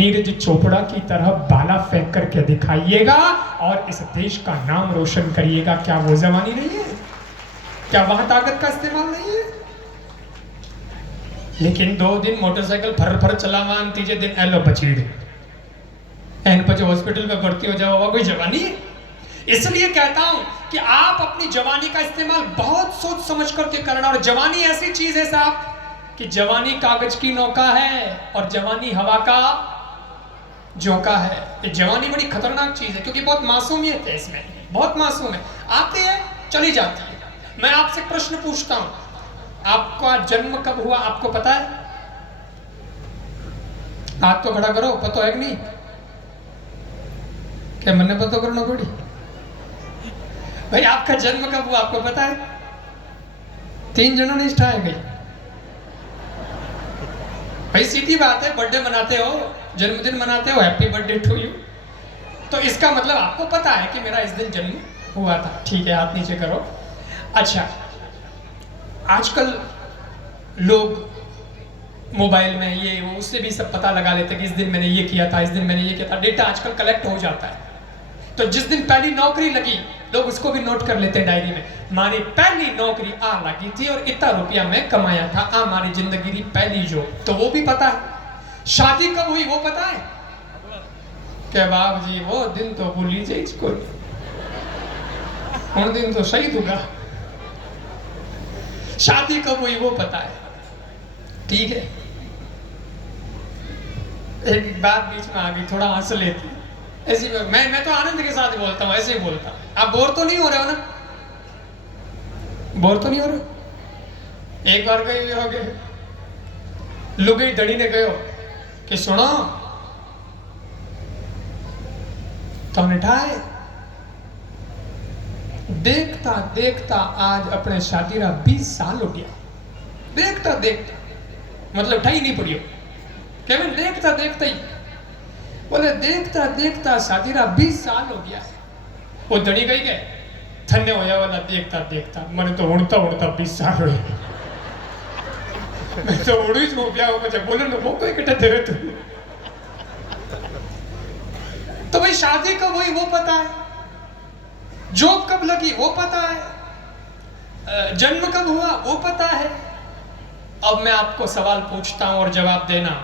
नीरज चोपड़ा की तरह बाला फेंक करके दिखाइएगा और इस देश का नाम रोशन करिएगा। क्या वो जवानी नहीं है? क्या वहां ताकत का इस्तेमाल नहीं है? लेकिन 2 दिन मोटरसाइकिल फर फर चलावान, तीजे दिन एलो बचीड़ एन पचे हॉस्पिटल में भर्ती हो जाओ, कोई जवानी है? इसलिए कहता हूं कि आप अपनी जवानी का इस्तेमाल बहुत सोच समझ करके करना। और जवानी ऐसी चीज है साहब कि जवानी कागज की नौका है और जवानी हवा का झोंका है। ये जवानी बड़ी खतरनाक चीज है क्योंकि बहुत मासूमियत है इसमें, बहुत मासूम है, आती है चली जाती है। मैं आपसे प्रश्न पूछता हूं, आपका जन्म कब हुआ आपको पता है? हाथ तो खड़ा करो, पता है कि नहीं? क्या मैंने पता करना पड़ी? भाई आपका जन्म कब हुआ आपको पता है? 3 जनों ने इष्टा है गई। भाई सीधी बात है, बर्थडे मनाते हो, जन्मदिन मनाते हो, हैप्पी बर्थडे टू यू, तो इसका मतलब आपको पता है कि मेरा इस दिन जन्म हुआ था। ठीक है, हाथ नीचे करो। अच्छा, आजकल लोग मोबाइल में ये वो उससे भी सब पता लगा लेते कि इस दिन मैंने ये किया था, इस दिन मैंने ये किया था। डेटा आजकल कलेक्ट हो जाता है। तो जिस दिन पहली नौकरी लगी लोग उसको भी नोट कर लेते हैं डायरी में। मारी पहली नौकरी आ लगी थी और इतना रुपया मैं कमाया था, आ हमारी जिंदगी की पहली जॉब, तो वो भी पता है। शादी कब हुई वो पता है? क्या बाप जी वो दिन तो भूल लीजिए इसको, उन दिन तो शहीद होगा। शादी कब हुई वो पता है, ठीक है। एक बात बीच में आ गई, थोड़ा हंस लेती ऐसी। मैं तो आनंद के साथ बोलता हूँ, ऐसे ही बोलता। आप बोर तो नहीं हो रहे हो ना? बोर तो नहीं हो रहे? एक बार गए हो गए लुगई धड़ी ने कहो कि सुनो तो निठाए देखता देखता आज अपने शादी रा 20 साल हो गया। देखता देखता मतलब ठाई नहीं पड़ी हो, केवल देखता देखता ही बोले देखता देखता शादी रा 20 साल हो गया है। वो धड़ी गई गए धन्य होया वाला देखता देखता मैंने तो उड़ता उड़ता 20 साल हो मैं तो उड़ी हो गया हो मुझे बोले ना वो कोई कटे देवे तो भाई शादी कब हुई वो पता है, जॉब कब लगी वो पता है, जन्म कब हुआ वो पता है। अब मैं आपको सवाल पूछता हूं और जवाब देना,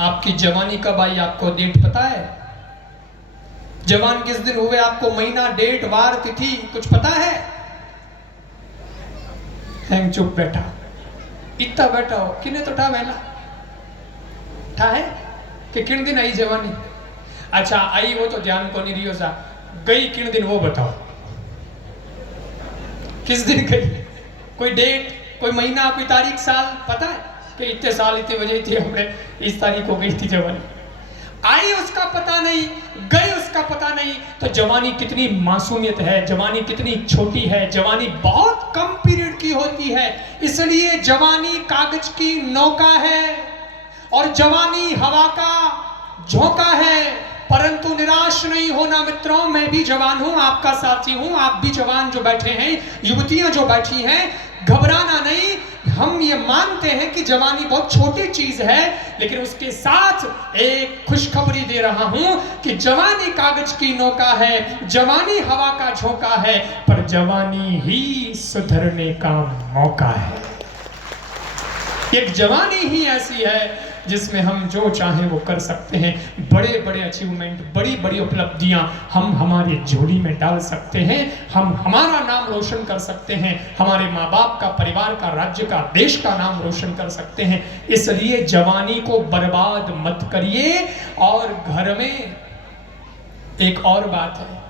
आपकी जवानी कब आई आपको डेट पता है? जवान किस दिन हुए आपको महीना डेट वार तिथि कुछ पता है? हैंग चुप बैठा, इतना बैठा हो किने तो ठा वेला ठा है कि किन दिन आई जवानी? अच्छा आई वो तो ध्यान को नहीं रियो सा, गई किन दिन वो बताओ, किस दिन गई? कोई डेट, कोई महीना, कोई तारीख, साल पता है कि इतने साल इतने बजे थी हमने इस तारीख को गई थी जवानी? आई उसका पता नहीं, गई उसका पता नहीं। तो जवानी कितनी मासूमियत है, जवानी कितनी छोटी है, जवानी बहुत कम पीरियड की होती है। इसलिए जवानी कागज की नौका है और जवानी हवा का झोंका है। परंतु निराश नहीं होना मित्रों, मैं भी जवान हूं, आपका साथी हूं, आप भी जवान जो बैठे हैं, युवतियां जो बैठी हैं, घबराना नहीं। हम ये मानते हैं कि जवानी बहुत छोटी चीज है, लेकिन उसके साथ एक खुशखबरी दे रहा हूं कि जवानी कागज की नौका है, जवानी हवा का झोंका है, पर जवानी ही सुधरने का मौका है। एक जवानी ही ऐसी है जिसमें हम जो चाहें वो कर सकते हैं। बड़े बड़े अचीवमेंट, बड़ी बड़ी उपलब्धियां हम हमारी झोली में डाल सकते हैं। हम हमारा नाम रोशन कर सकते हैं, हमारे माँ बाप का, परिवार का, राज्य का, देश का नाम रोशन कर सकते हैं। इसलिए जवानी को बर्बाद मत करिए। और घर में एक और बात है,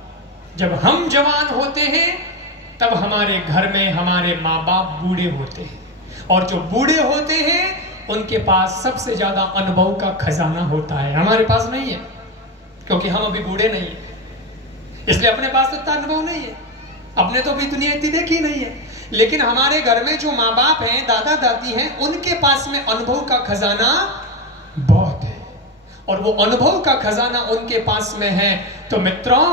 जब हम जवान होते हैं तब हमारे घर में हमारे माँ बाप बूढ़े होते हैं, और जो बूढ़े होते हैं उनके पास सबसे ज्यादा अनुभव का खजाना होता है। हमारे पास नहीं है क्योंकि हम अभी बूढ़े नहीं है, इसलिए अपने पास इतना अनुभव नहीं है, अपने तो भी दुनिया इतनी देखी नहीं है। लेकिन हमारे घर में जो माँ बाप हैं, दादा दादी हैं, उनके पास में अनुभव का खजाना बहुत है, और वो अनुभव का खजाना उनके पास में है। तो मित्रों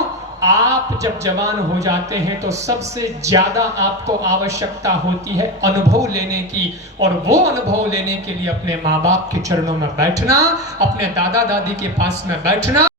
आप जब जवान हो जाते हैं तो सबसे ज्यादा आपको आवश्यकता होती है अनुभव लेने की, और वो अनुभव लेने के लिए अपने माँ बाप के चरणों में बैठना, अपने दादा दादी के पास में बैठना।